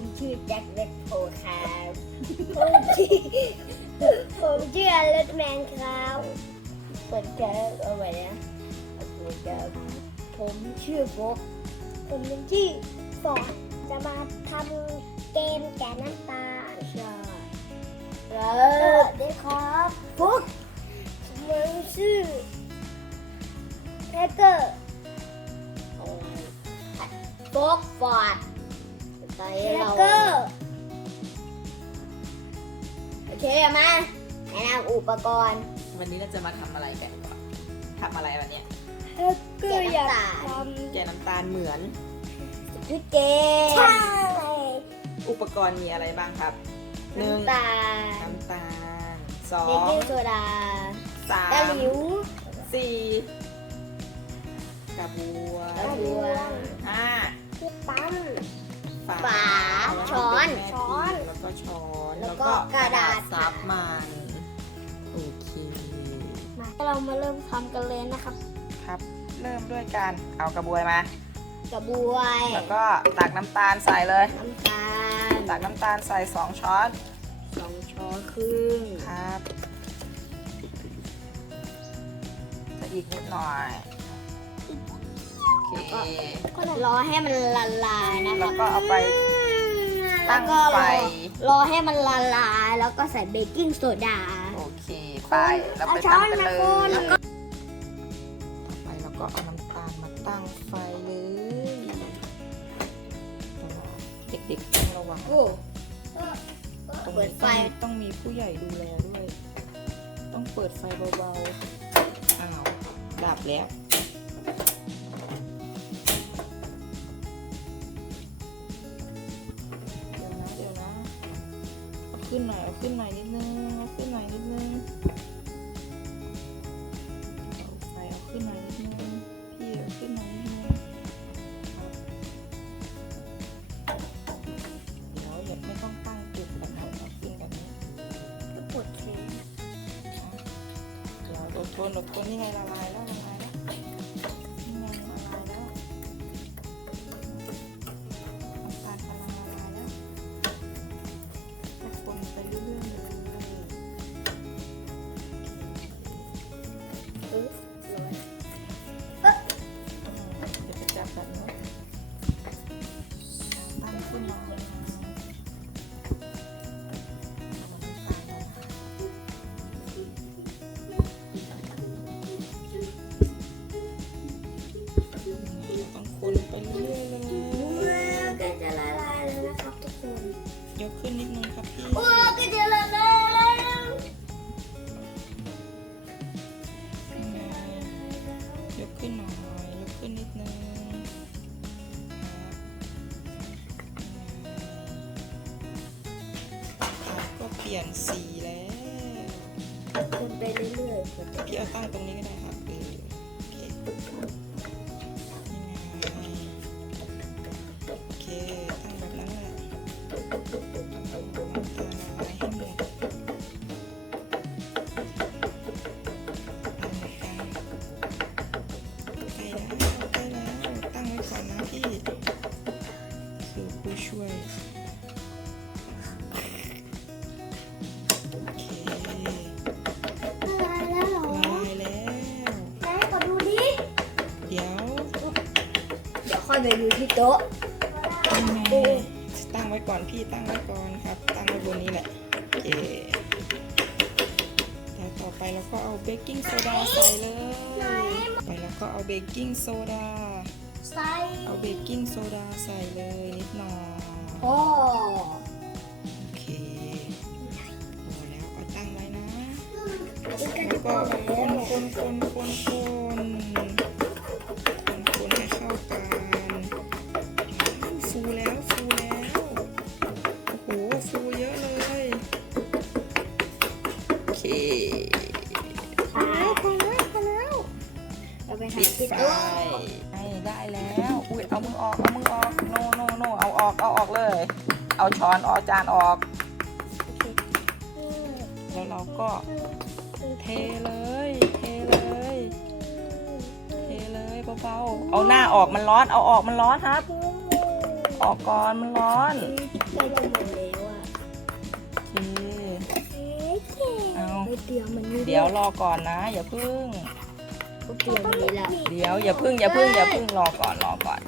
ผมชื่อแจ็คเล็กโพครับผมชื่อผมชื่ออเลสแมนครับสวัสดีครับเอาไว้นะสวัสดีครับผมชื่อโฟกผมชื่อฟอร์ดจะมาทำเกมแกะน้ำตาลใช่แล้วสวัสดีครับโฟกผมชื่อแฮกเกอร์โฟกฟอร์ด ตอนนี้เราโอเคมาแนะนำอุปกรณ์วันนี้เราจะมาทำอะไรกันก่อนทำอะไรวันเนี้ยแฮกเกอร์อยากทแกะน้ำตาลเหมือนำพี่เกมใช่อุปกรณ์มีอะไรบ้างครับหนึ่งน้ำตาลน้ำตาลสอเบกงกิ้งโซดาสาตะมหลิวสี่กระบวยกระบวยห้า มาเรามาเริ่มทำกันเลยนะครับ ครับ เริ่มด้วยการเอากระบวยมา กระบวยแล้วก็ตักน้ำตาลใส่เลย น้ำตาลตักน้ำตาลใส่สองช้อนสองช้อนครึ่งครับจะอีกนิดหน่อย โอเค ก็รอให้มันละลายนะคแล้รัวบก็เอาไปตั้แล้วงก็ไฟรอรอให้มันละลายแล้วก็ใส่เบกกิ้งโซดาโอเค ไป เราไปเอาช้อนตั้งกันเลมาคนยแล้วก็ต่อไปเราก็เอาน้ำตาลมาตั้งไฟเลยเด็กๆต้องระวังโอ้ตรงเปินี้ดไฟต้องต้องมีผู้ใหญ่ดูแลด้วย ต้องเปิดไฟเบาๆอ้าวดับแล้ว ขึ้นหน่อยเอาขึ้นหน่อยนิดนึงเอาขึ้นหน่อยนิดนึงเอาไฟเอาขึ้นหน่อยนิดนึงพี่เอาขึ้นหน่อยนิดนึงเดี๋ยวอย่าไม่ต้องตั้งจุดแบบนั้นเอาขึ้นแบบนี้ปวดแขนเดี๋ยวอดทนอดทนนี่ไงละลายแล้วละลาย คนไปเรื่อยๆเลยก็จะละลายแล้วนะครับทุกคน ยกขึ้นนิดนึงครับพี่โอ้ก็จะละลายแล้วยังไงยกขึ้นหน่อยยกขึ้นนิดนึงครับก็เปลี่ยนสีแล้วคนไปเรื่อยๆก็จะพี่เอาตั้งตรงนี้ก็ได้ครับ เดี๋ยวค่อยไปดูที่โต๊ะยังไงตั้งไว้ก่อนพี่ตั้งไว้ก่อนครับ ตั้งไว้บนนี้แหละโอเคแล้วต่อไปเราก็เอาเบกกิ้งโซดาใส่เลยไปแล้วก็เอาเบกกิ้งโซดาใส่เอาเบกกิ้งโซดาใส่เลยนิดหน่อยโอ้โอเคพอแล้วเอาตั้งไว้นะนี่ก็แล้จะวพก็อคแล้วนคนคนคนคนคน เคพอแล้วพอแล้วพอแล้วเราไปปิดทำที่ไฟโต๊ะให้ได้แล้ว อุ้ยเอามือออก เอามือออก โนโนโนเอาออก เอาออกเลย เอาช้อนออกจานออกแล้วเราก็เทเลย เทเลย เทเลยเบาๆ เอาหน้าออกมันร้อน เอาออกมันร้อนครับเออกก่อนมันร้อน ใกล้จะหมดแล้ว เอาไปเตรียมมันนี่เดี๋ยวรอก่อนนะ อย่าพึ่งก็เตรียมมันนี้ละเดี๋ยวอย่าพึ่งอย่าพึ่งอย่าพึ่งรอก่อนรอก่อน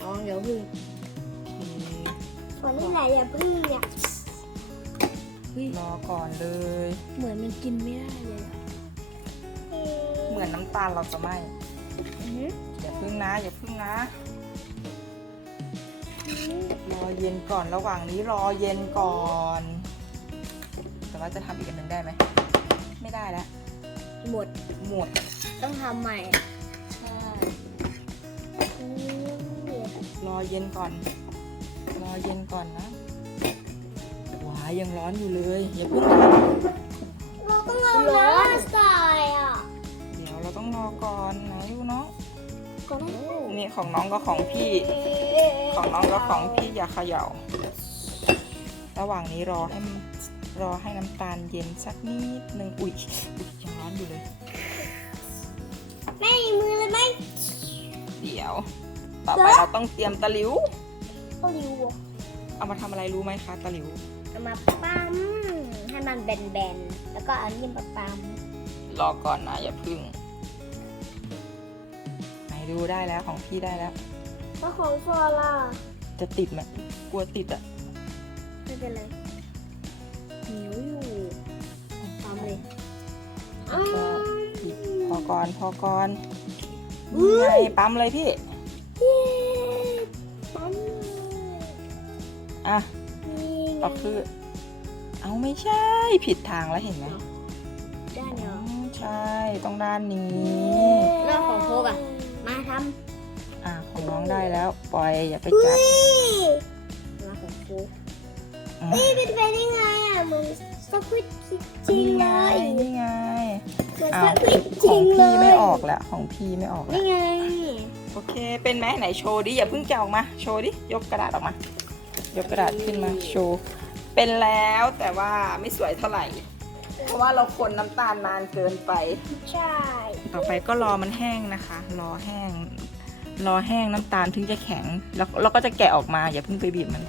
น้องเดี๋ยวพึ่งโอเคคนที่ไหนอย่าพึ่งเนี่ยรอก่อนเลย เหมือนมันกินไม่ได้เลยเหมือนน้ำตาลเราจะไหมอือหืออย่าพึ่งนะอย่าพึ่งนะรอเย็นก่อนระหว่างนี้รอเย็นก่อน แต่ว่าจะทำอีกอันหนึ่งได้ไหม ไม่ได้แล้วหมดหมดต้องทำใหม่ใช่รอเย็นก่อน รอเย็นก่อนนะหวายังร้อนอยู่เลยอย่าเพิ่งนะเราต้องเอาน้ำใส่อะเดี๋ยวเราต้องรอก่อนไหนดูน้องก็ได้นี่ของน้องก็ของพี่ ของน้องก็ของพี่อย่าเขย่า ระหว่างนี้รอให้มัน รอให้น้ำตาลเย็นสักนิดนึง อุ๊ยอุ๊ยยังร้อนอยู่เลย ไม่มือเลยไหมเดี๋ยว ต่อไปเราต้องเตรียมตะหลิวก็ริวเอามาทำอะไรรู้ไหมคะตะหลิว เอามาปั้มให้มันแบนๆ แล้วก็เอานิ่มมาปั้มรอก่อนนะอย่าพึ่ง ไหนดูได้แล้วของพี่ได้แล้วแล้วของฟอล่ะจะติดไหมกลัวติดอะไม่เป็นไรเหนียวอยู่ทำเลยแล้วก็อีกพอก่อนพอก่อนอุ้นี่ยไงปั๊มเลยพี่เย้ปั้มอะนี่ไงก็คือ เอาไม่ใช่ผิดทางแล้วเห็นไหมได้เนาะอืมใช่ต้องด้านนี้แล้วของโฟกอะมาทอะของน้องได้แล้ว ปล่อยอย่าไปำจับมาของโฟกอืม เอ้ยเป็นไปได้ไงอะเหมือนสควิตจริงนี่เลไงยนี่ไงเหมือนอ้าสวควิตขจอริงงเลพี่ยไม่ออกแล้วของพี่ไม่ออกแล้วนี่ไงโอเค เป็นไหมไหนโชว์ดิอย่าเพิ่งแกะออกมาโชว์ดิยกกระดาษออกมา ยกกระดาษขึ้นมาโชว์เป็นแล้วแต่ว่าไม่สวยเท่าไหร่ เพราะว่าเราคนน้ำตาลนานเกินไป ใช่ต่อไปก็รอมันแห้งนะคะ รอแห้ง รอแห้งน้ำตาลถึงจะแข็ง แล้วเราก็จะแกะออกมาอย่าเพิ่งไปบีบมัน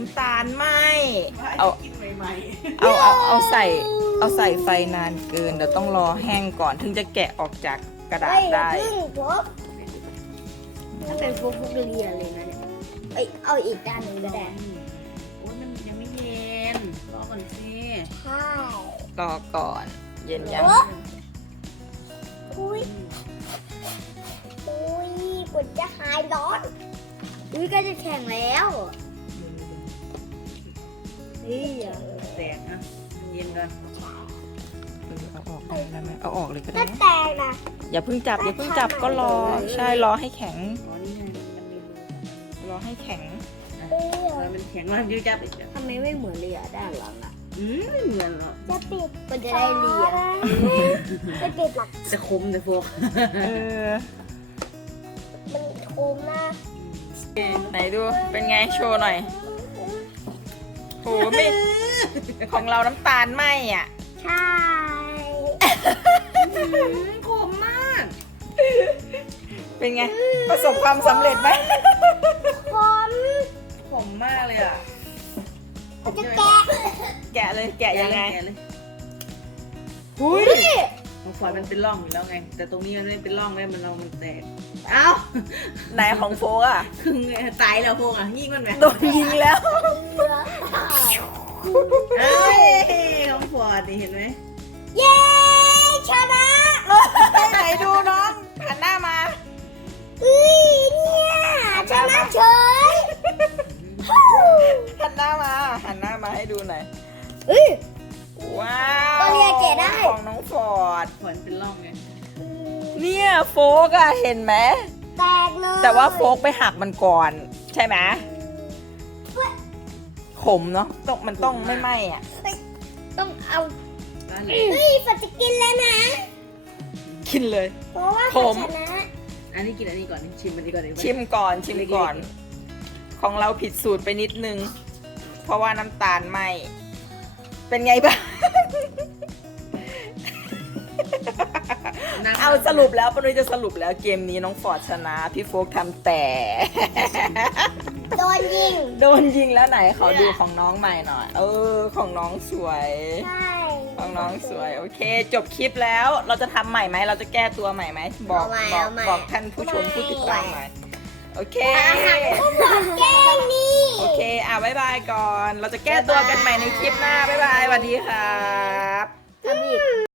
น้ำตาลไหมเอาเอาเอาเอาใส่เอาใส่ไฟนานเกินเดี๋ยวต้องรอแห้งก่อนถึงจะแกะออกจากกระดาษเฮ้ยได้พึ่งพบถ้าเป็นพวกพวกเรียนเลยนะเนี่ยเอ้ยเอาอีกด้านหนึ่งก็ได้โอ้ยมันยังไม่เย็นรอก่อนสิใช่รอก่อน เย็นยังอุ้ยอุ้ยกดจะหายร้อนอุ้ยก็จะแข็งแล้ว นี่อะแตกนะมันเย็นก่อนเออเอาออกได้แล้วไหมเอาออกเลยก็ก็ได้นะแตกนะอย่าเพิ่งจับอย่าเพิ่งจับก็รอ ใช่รอให้แข็ง อ๋อนี่ไงมันมีรูรอให้แข็ง เออเออมันแข็งมากยืดจับอีกอะทำไมไม่เหมือนเรียด้านหลังอะอืมไม่เหมือนหรอกจะปิดก็จะได้เรียจะปิดหลักจะคมแต่พวกเออ มันโคมนะไหนดู เป็นไงโชว์หน่อย โหไม่ของเราน้ำตาลไหมอะ ใช่คมมาก เป็นไง ประสบความสำเร็จไหมคมคมมากเลยอะมันจะแกะ แกะเลยแกะยังไงแกะเลยหุ้ยของ ฝอยมันเป็นร่องอยู่แล้วไง แต่ตรงนี้มันไม่เป็นร่องเลยมันเรามันแตกเอ้าไหนของโฟกอะคือไงตายแล้วพวกอะยิงมันไหมโดนยิงแล้วเอ้ยของฝอยนี่เห็นไหมเย้ชนะไหนดูน้องหันหน้ามาอุ้ยเนี่ยชนะเฉยหันหน้ามาหันหน้ามาให้ดูหน่อยเอ้ย ว้าวก็เรียกแกะได้ ของน้องฟอร์ดฝอยมันเป็นร่องไงเนี่ยโฟกอะเห็นไหม แตกเลยแต่ว่าโฟกไปหักมันก่อน ใช่ไหมขมเนาะต้องมันต้องไม่ไหม้อะต้องเอานั่นแหละเฮ้ยฝันจะกินแล้วนะ กินเลย เพราะว่าขฝันมชนะอันนี้กินอันนี้ก่อน ชิมอันนี้ก่อนดีกว่าชิมก่อนชิมก่อน ของเราผิดสูตรไปนิดนึง เพราะว่าน้ำตาลไหมเป็นไงบ้าง นั่งเอาสรุปแล้วปนุ้ยจะสรุปแล้วเกมนี้น้องฟอร์ดชนะ พี่โฟกทำแต่ โดนยิง โดนยิงแล้วไหนขอดูของน้องใหม่หน่อย เออ ของน้องสวย ใช่ของน้องสวย โอเค จบคลิปแล้วเราจะทำใหม่ไหมเราจะแก้ตัวใหม่ไหมบอกบอกบอกท่านผู้ชมผู้ติดตามหน่อยโอเคก็บอกแกล้งนี่โอเค อะบ๊ายบายก่อน เราจะแก้ตัวกันใหม่ในคลิปหน้าบ๊ายบายสวัสดีครับทำอีก